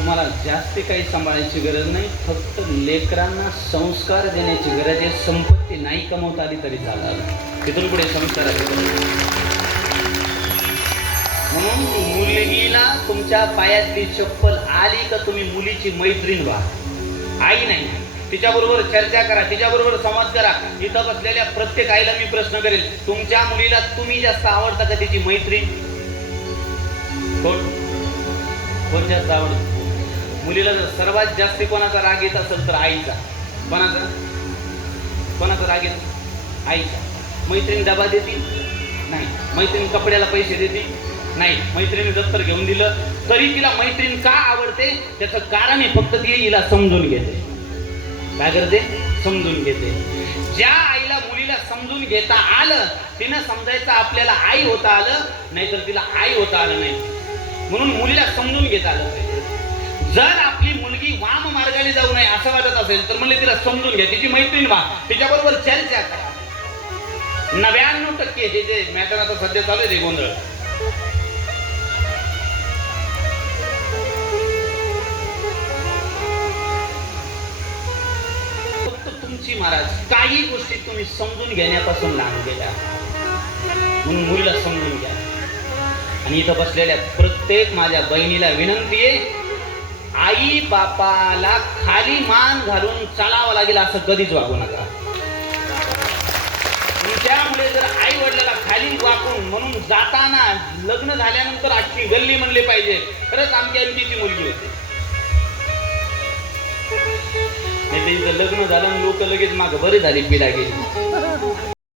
तुम्हाला जास्त काही सांभाळायची गरज नाही फक्त लेकरांना संस्कार देण्याची गरज आहे. संपत्ती नाही कमवता आली तरी चालणार तिथून पुढे संस्काराची म्हणून मुलगीला तुमच्या पायातली चप्पल आली का तुम्ही मुलीची मैत्रीण व्हा. आई नाही. तिच्याबरोबर चर्चा करा तिच्याबरोबर संवाद करा. इथं बसलेल्या प्रत्येक आईला मी प्रश्न करेल तुमच्या मुलीला तुम्ही जास्त आवडता का तिची मैत्रीण? कोण? कोण जास्त आवडत? मुलीला जर सर्वात जास्ती कोणाचा राग येत असेल तर आईचा. कोणाचा? कोणाचा राग येत? आईचा. मैत्रीण डबा देतील? नाही. मैत्रीण कपड्याला पैसे देतील? नाही. मैत्रिणी दप्तर घेऊन दिलं तरी तिला मैत्रीण का आवडते? त्याचं कारण हे फक्त ती हिला समजून घेते. काय करते? समजून घेते. ज्या आईला मुलीला समजून घेता आलं तिनं समजायचं आपल्याला आई होता आलं नाहीतर तिला आई होता आलं नाही. म्हणून मुलीला समजून घेता आलं पाहिजे जर आपली मुलगी वाम मार्गाने जाऊ नये असं वाटत असेल तर म्हणले तिला समजून घ्या तिची मैत्रीण व्हा. तिच्याबरोबर चर्चा करा. नव्याण्णव टक्के जे जे मॅटर आता सध्या चालू आहे गोंधळ. फक्त तुमची महाराज काही गोष्टी तुम्ही समजून घेण्यापासून लांब गेल्या. म्हणून मुलीला समजून घ्या. आणि इथं बसलेल्या प्रत्येक माझ्या बहिणीला विनंती आहे आई बापाला खाली मान घालून चालावं लागेल असं कधीच वागू नका. त्यामुळे जर आई वडिलाला खाली वाकून म्हणून जाताना लग्न झाल्यानंतर आजची गल्ली म्हणले पाहिजे खरंच आमच्या एमपीची मुलगी होती. नाही तर इथं लग्न झालं लोक लगेच माग बरे झाली पिढा गेली